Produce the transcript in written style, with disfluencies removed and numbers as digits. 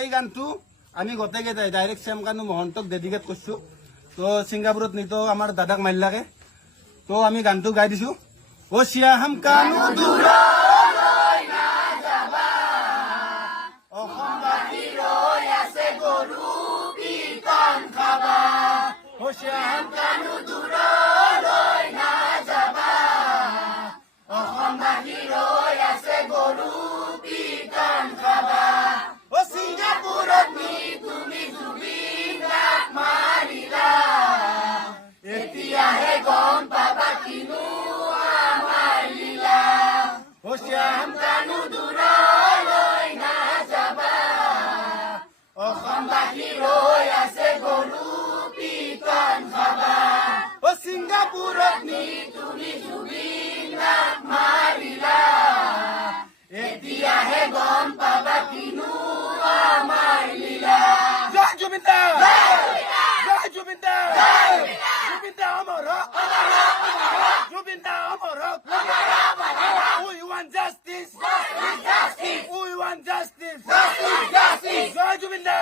এই গানটো আমি গোটেইকেইটাই ডাইৰেক্ট শ্যামকানু মহন্তক ডেডিকেট কৰিছো। তো ছিংগাপুৰত নিতো আমাৰ দাদাক মাৰিলাকে, তো আমি গানটো গাই দিছো। ও শ্যাম কানু দূৰলৈ নাযাবা, অসমবাসী ৰৈ আছে গৰু পিতন খাবা। ও শ্যাম কানু দূৰলৈ নাযাবা, অসমবাসী ৰৈ আছে গৰু পিতন খাবা। ও ছিংগাপুৰত নি তুমি জুবিন দাক মাৰিলা, এতিয়াহে গম পাবা কিনো আমাৰ লীলা। ও শ্যাম কানু দূৰলৈ নাযাবা, অসমবাসী ৰৈ আছে গৰু পিতন খাবা। ও ছিংগাপুৰত নি তুমি জুবিন দাক মাৰিলা, এতিয়াহে গম পাবা কিনো আমাৰ লীলা। জয় জুবিন দা, জয় জুবিন দা, জুবিন দা অমৰ হওক, জুবিন দা অমৰ হওক। We want justice, we want justice, Jay Zubeen da.